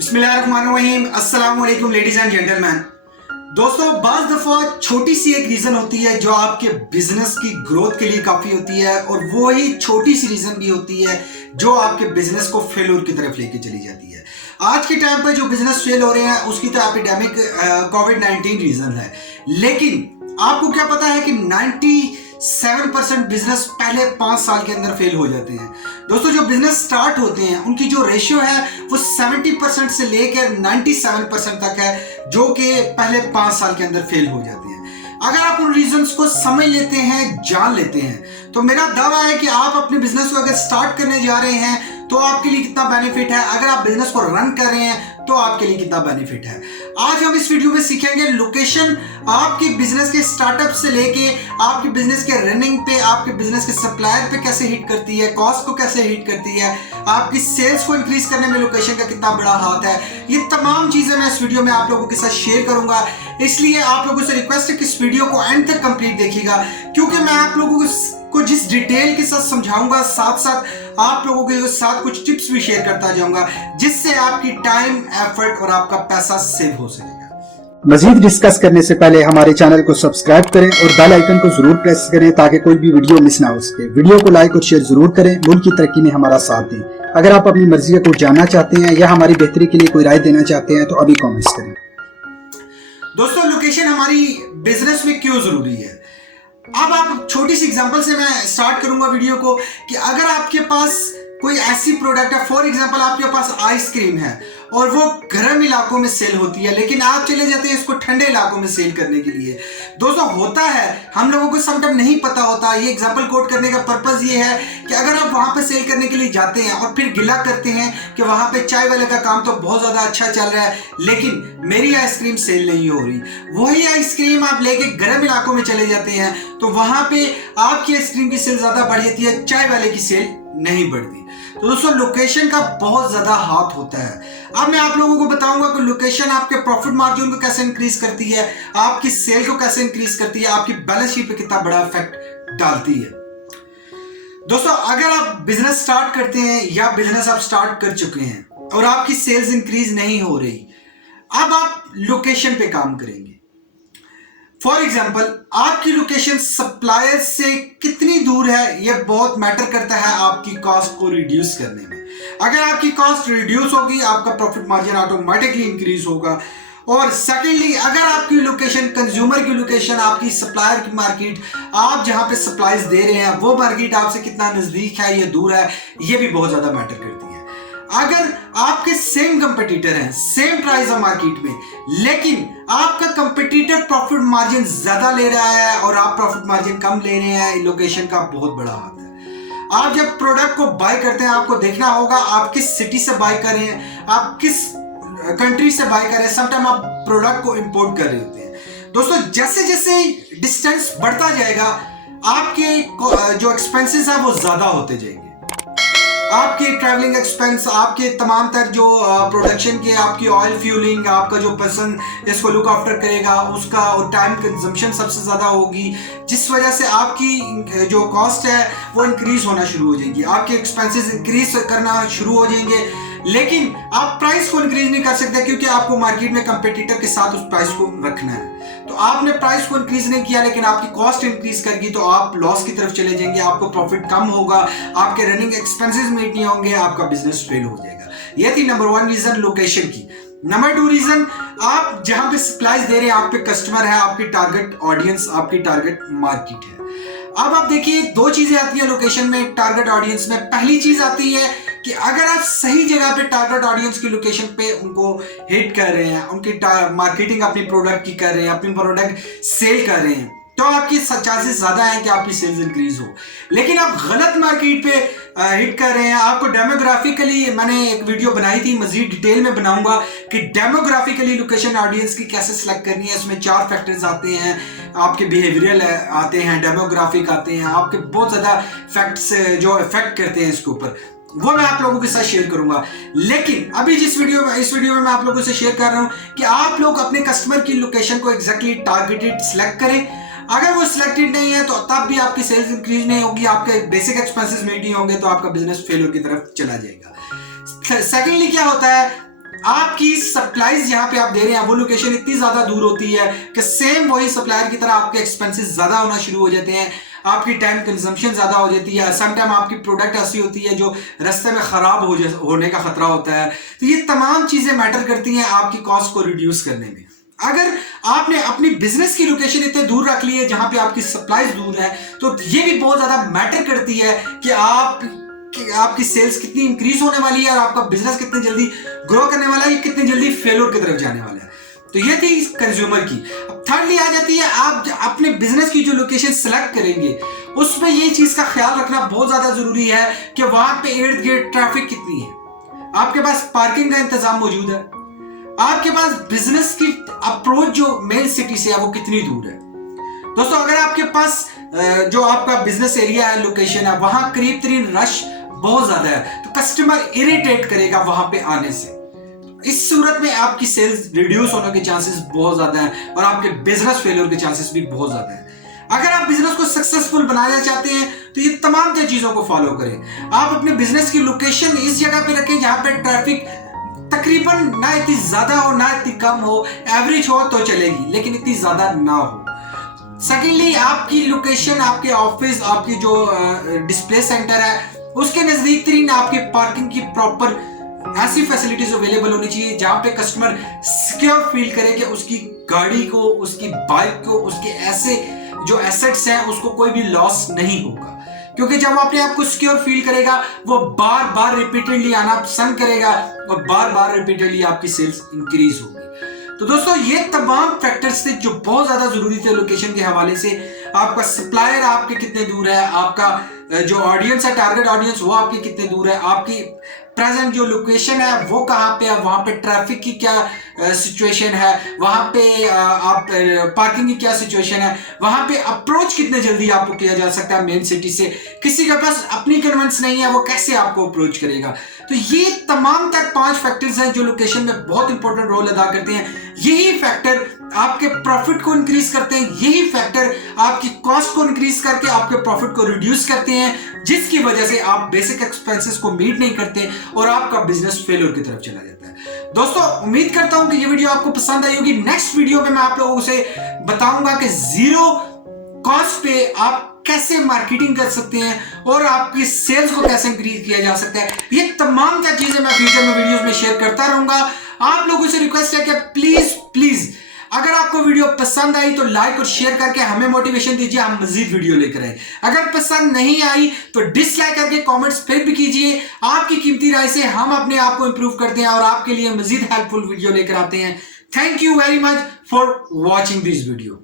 बिस्मिल्लाहिर्रहमानिर्रहीम। अस्सलाम वालेकुम लेडीज एंड जेंटलमैन। दोस्तों, बाज दफा छोटी सी एक रीजन होती है जो आपके बिजनेस की ग्रोथ के लिए काफी होती है, और वो ही छोटी सी रीजन भी होती है जो आपके बिजनेस को फेल्योर की तरफ लेके चली जाती है। आज के टाइम पर जो बिजनेस फेल हो रहे हैं उसकी तो एपिडेमिक कोविड-19 रीजन है, लेकिन आपको क्या पता है कि 97% बिजनेस पहले 5 साल के अंदर फेल हो जाते हैं। दोस्तों, जो बिजनेस स्टार्ट होते हैं उनकी जो रेशियो है वो 70% से लेकर 97% तक है, जो कि पहले 5 साल के अंदर फेल हो जाते हैं। अगर आप उन रीजंस को समझ लेते हैं, जान लेते हैं, तो मेरा दावा है कि आप अपने बिजनेस को अगर स्टार्ट करने जा रहे हैं तो आपके लिए कितना बेनिफिट है, अगर आप बिजनेस को रन कर रहे हैं तो आपके लिए कितना बेनिफिट है। आज हम इस वीडियो में सीखेंगे लोकेशन आपके बिजनेस के स्टार्टअप से लेके आपके बिजनेस के रनिंग पे, आपके बिजनेस के सप्लायर पे कैसे हिट करती है, कॉस्ट को कैसे हिट करती है, आपकी सेल्स को इंक्रीज करने में लोकेशन का कितना बड़ा हाथ है। ये तमाम चीजें मैं इस वीडियो में आप लोगों के साथ शेयर करूंगा, इसलिए आप लोगों से रिक्वेस्ट है कि इस वीडियो को एंड तक कंप्लीट देखिएगा, क्योंकि मैं आप लोगों को जिस डिटेल के साथ समझाऊंगा, साथ साथ आप लोगों के साथ कुछ टिप्स भी शेयर करता जाऊंगा, जिससे आपकी टाइम, एफर्ट और आपका पैसा सेव हो सकेगा। मजीद डिस्कस करने से पहले हमारे चैनल को सब्सक्राइब करें और बेल आइकन को जरूर प्रेस करें ताकि कोई भी वीडियो मिस ना हो सके। वीडियो को लाइक और शेयर जरूर करें, मुल्क की तरक्की में हमारा साथ दें। अगर आप अपनी मर्जी को जानना चाहते हैं या हमारी बेहतरी के लिए कोई राय देना चाहते हैं तो अभी कमेंट्स करें। दोस्तों, लोकेशन हमारी बिजनेस में क्यों जरूरी है? अब आप छोटी सी एग्जांपल से मैं स्टार्ट करूंगा वीडियो को कि अगर आपके पास कोई ऐसी प्रोडक्ट है, फॉर एग्जांपल आपके पास आइसक्रीम है और वो गर्म इलाकों में सेल होती है, लेकिन आप चले जाते हैं इसको ठंडे इलाकों में सेल करने के लिए। दोस्तों, होता है, हम लोगों को समटाइम नहीं पता होता। ये एग्जांपल कोट करने का पर्पस ये है कि अगर आप वहां पे सेल करने के लिए जाते हैं और फिर गिला करते हैं कि वहां पे चाय वाले का काम तो बहुत ज्यादा अच्छा चल रहा है, लेकिन मेरी आइसक्रीम सेल नहीं हो रही। वही आइसक्रीम आप लेके गर्म इलाकों में चले जाते हैं तो वहां पे आपकी आइसक्रीम की सेल ज्यादा बढ़ जाती है, चाय वाले की सेल नहीं बढ़ती। तो दोस्तों, लोकेशन का बहुत ज्यादा हाथ होता है। अब मैं आप लोगों को बताऊंगा कि लोकेशन आपके प्रॉफिट मार्जिन को कैसे इंक्रीज करती है, आपकी सेल को कैसे इंक्रीज करती है, आपकी बैलेंस शीट पे कितना बड़ा इफेक्ट डालती है। दोस्तों, अगर आप बिजनेस स्टार्ट करते हैं या बिजनेस आप स्टार्ट कर चुके हैं और आपकी सेल्स इंक्रीज नहीं हो रही, अब आप लोकेशन पे काम करेंगे। फॉर एग्जाम्पल, आपकी लोकेशन सप्लायर से कितनी दूर है, यह बहुत मैटर करता है आपकी कॉस्ट को रिड्यूस करने में। अगर आपकी कॉस्ट रिड्यूस होगी, आपका प्रॉफिट मार्जिन ऑटोमेटिकली इंक्रीज होगा। और सेकेंडली, अगर आपकी लोकेशन, कंज्यूमर की लोकेशन, आपकी सप्लायर की मार्केट, आप जहां पे सप्लाईज दे रहे हैं वो मार्केट आपसे कितना नजदीक है या दूर है, यह भी बहुत ज्यादा मैटर करती है। अगर आपके सेम कंपटीटर हैं, सेम प्राइस है मार्केट में, लेकिन आपका कंपटीटर प्रॉफिट मार्जिन ज्यादा ले रहा है और आप प्रॉफिट मार्जिन कम ले रहे हैं, लोकेशन का बहुत बड़ा हाथ है। आप जब प्रोडक्ट को बाय करते हैं, आपको देखना होगा आप किस सिटी से बाय कर रहे हैं, आप किस कंट्री से बाय कर रहे हैं। समटाइम आप प्रोडक्ट को इंपोर्ट कर रहे होते हैं। दोस्तों, जैसे जैसे डिस्टेंस बढ़ता जाएगा, आपके जो एक्सपेंसेस है वो ज्यादा होते जाएंगे। आपके ट्रैवलिंग एक्सपेंस, आपके तमाम तर जो प्रोडक्शन के, आपकी ऑयल फ्यूलिंग, आपका जो पर्सन इसको लुक आफ्टर करेगा उसका, और टाइम कंजम्पशन सबसे ज़्यादा होगी, जिस वजह से आपकी जो कॉस्ट है वो इंक्रीज होना शुरू हो जाएगी, आपके एक्सपेंसेस इंक्रीज करना शुरू हो जाएंगे। लेकिन आप प्राइस को इंक्रीज नहीं कर सकते, क्योंकि आपको मार्केट में कंपटीटर के साथ उस प्राइस को रखना है। तो आपने प्राइस को इंक्रीज नहीं किया, लेकिन आपकी कॉस्ट इंक्रीज करगी, तो आप लॉस की तरफ चले जाएंगे, आपको प्रॉफिट कम होगा, आपके रनिंग एक्सपेंसेस मीट नहीं होंगे, आपका बिजनेस फेल हो जाएगा। यह थी नंबर 1 रीजन लोकेशन की। नंबर 2 रीजन, आप जहां पे सप्लाईज दे रहे हैं, आप पे कस्टमर है, आपकी टारगेट ऑडियंस, आपकी टारगेट मार्केट है। अब आप देखिए, 2 चीजें आती है लोकेशन में, टारगेट ऑडियंस में। पहली चीज आती है कि अगर आप सही जगह पे टारगेट ऑडियंस की लोकेशन पे उनको हिट कर रहे हैं, उनकी मार्केटिंग अपनी प्रोडक्ट की कर रहे हैं, अपनी प्रोडक्ट सेल कर रहे हैं, तो आपकी चांसेस ज्यादा है कि आपकी सेल्स इंक्रीज हो। लेकिन आप गलत मार्केट पे हिट कर रहे हैं। आपको डेमोग्राफिकली, मैंने एक वीडियो बनाई थी, मजीद डिटेल में बनाऊंगा कि डेमोग्राफिकली लोकेशन ऑडियंस की कैसे सिलेक्ट करनी है। इसमें 4 फैक्टर्स आते हैं, आपके बिहेवियरल आते हैं, डेमोग्राफिक आते हैं, आपके बहुत ज्यादा फैक्ट्स जो इफेक्ट करते हैं इसके ऊपर, वो मैं आप लोगों के साथ शेयर करूंगा। लेकिन अभी इस वीडियो में मैं आप लोगों से शेयर कर रहा हूं कि आप लोग अपने कस्टमर की लोकेशन को एग्जैक्टली टारगेटेड सिलेक्ट करें। अगर वो सिलेक्टेड नहीं है तो तब भी आपकी सेल्स इंक्रीज नहीं होगी, आपके बेसिक एक्सपेंसेस मीट नहीं होंगे, तो आपका बिजनेस फेलियर की तरफ चला जाएगा। सेकेंडली क्या होता है, आपकी सप्लाईज यहाँ पे आप दे रहे हैं वो लोकेशन इतनी ज्यादा दूर होती है कि सेम वही सप्लायर की तरह आपके एक्सपेंसेस ज्यादा होना शुरू हो जाते हैं, आपकी टाइम कंजम्पशन ज्यादा हो जाती है, सम टाइम आपकी प्रोडक्ट ऐसी होती है जो रास्ते में खराब होने का खतरा होता है। तो ये तमाम चीजें मैटर करती हैं आपकी कॉस्ट को रिड्यूस करने में। अगर आपने अपनी बिजनेस की लोकेशन इतने दूर रख ली है जहां पे आपकी सप्लाईज दूर है, तो ये भी बहुत ज्यादा मैटर करती है कि आपकी सेल्स कितनी इंक्रीज होने वाली है और आपका बिजनेस कितनी जल्दी ग्रो करने वाला है, कितनी जल्दी फेल्योर की तरफ जाने वाला है। तो ये थी कंज्यूमर की। अब थर्डली आ जाती है आप अपने बिजनेस की जो लोकेशन सेलेक्ट करेंगे उसमें ये चीज का ख्याल रखना बहुत ज्यादा जरूरी है कि वहां पे इर्द गिर्द ट्रैफिक कितनी है, आपके पास पार्किंग का इंतजाम मौजूद है, आपके पास बिजनेस की अप्रोच जो मेन सिटी से है वो कितनी दूर है। दोस्तों अगर आपके पास जो आपका बिजनेस एरिया है, लोकेशन है, वहां करीब तरीन रश बहुत ज्यादा है तो कस्टमर इरिटेट करेगा वहां पे आने से। इस सूरत में आपकी सेल्स रिड्यूस होने के चांसेस बहुत ज्यादा हैं और आपके बिजनेस फेलियर के चांसेस भी बहुत ज्यादा हैं। अगर आप बिजनेस को सक्सेसफुल बनाना चाहते हैं तो ये तमाम चीजों को फॉलो करें। आप अपने बिजनेस की लोकेशन इस जगह पे रखें जहां पे ट्रैफिक तकरीबन ना इतनी ज्यादा हो ना इतनी कम हो, एवरेज हो तो चलेगी लेकिन इतनी ज्यादा ना हो। सेकेंडली आपकी लोकेशन, आपके ऑफिस, आपकी जो डिस्प्ले सेंटर है उसके नजदीक तरीन आपकी पार्किंग की प्रॉपर ऐसी फैसिलिटीज अवेलेबल होनी चाहिए जहां पे कस्टमर सिक्योर फील करे कि उसकी गाड़ी को, उसकी बाइक को, उसके ऐसे जो एसेट्स हैं उसको कोई भी लॉस नहीं होगा। क्योंकि जब अपने आप को सिक्योर फील करेगा वो बार बार रिपीटेडली आना पसंद करेगा और बार बार रिपीटेडली आपकी सेल्स इंक्रीज होगी। तो दोस्तों ये तमाम फैक्टर्स थे जो बहुत ज्यादा जरूरी थे लोकेशन के हवाले से। आपका सप्लायर आपके कितने दूर है, आपका जो ऑडियंस है, टारगेट ऑडियंस, वो आपके कितने दूर है, आपकी प्रेजेंट जो लोकेशन है वो कहाँ पे है, वहां पे ट्रैफिक की क्या सिचुएशन है, वहां पे आप पार्किंग की क्या सिचुएशन है, वहां पे अप्रोच कितने जल्दी आपको किया जा सकता है मेन सिटी से। किसी के पास अपनी कन्वेंस नहीं है वो कैसे आपको अप्रोच करेगा। तो ये तमाम तक 5 फैक्टर्स हैं जो लोकेशन में बहुत इंपॉर्टेंट रोल अदा करते हैं। यही फैक्टर आपके प्रॉफिट को इंक्रीज करते हैं, यही फैक्टर आपकी कॉस्ट को इंक्रीज करके आपके प्रॉफिट को रिड्यूस करते हैं, जिसकी वजह से आप बेसिक एक्सपेंसेस को मीट नहीं करते और आपका बिजनेस फेलियर की तरफ चला जाता है। दोस्तों उम्मीद करता हूं कि ये वीडियो आपको पसंद आई होगी। नेक्स्ट वीडियो में मैं आप लोगों से बताऊंगा कि जीरो कॉस्ट पे आप कैसे मार्केटिंग कर सकते हैं और आपकी सेल्स को कैसे इंक्रीज किया जा सकता है। ये तमाम क्या चीजें मैं फ्यूचर में वीडियोस में शेयर करता रहूंगा। आप लोगों से रिक्वेस्ट है कि प्लीज अगर आपको वीडियो पसंद आई तो लाइक और शेयर करके हमें मोटिवेशन दीजिए, हम मजीद वीडियो लेकर आए। अगर पसंद नहीं आई तो डिसलाइक करके कमेंट्स फिर भी कीजिए। आपकी कीमती राय से हम अपने आप को इंप्रूव करते हैं और आपके लिए मजीद हेल्पफुल वीडियो लेकर आते हैं। Thank you very much for watching this video.